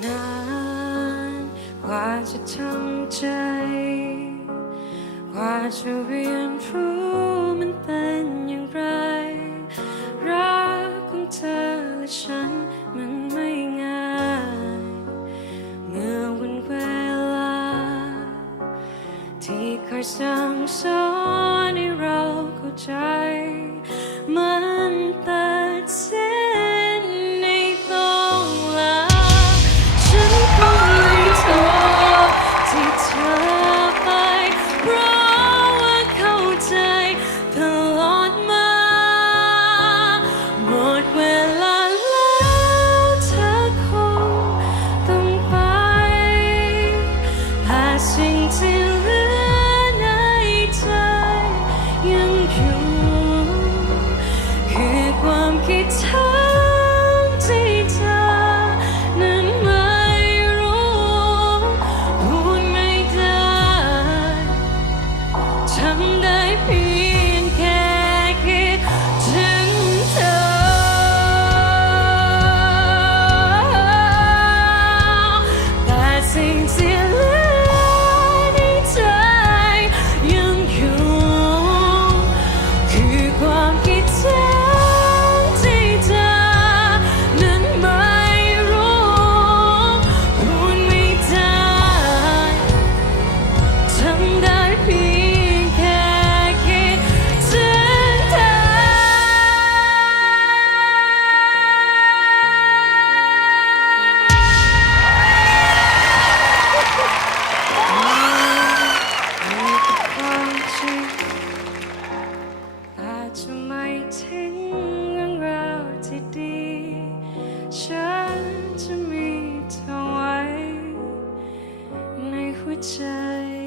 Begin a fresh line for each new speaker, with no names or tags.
นานกว่าจะทำใจ กว่าจะเรียนรู้มันเป็นอย่างไร รักของเธอและฉันมันไม่ง่าย เมื่อวันเวลา ที่เคยสั่งสอนให้เราเข้าใจ honky tonk. ใจ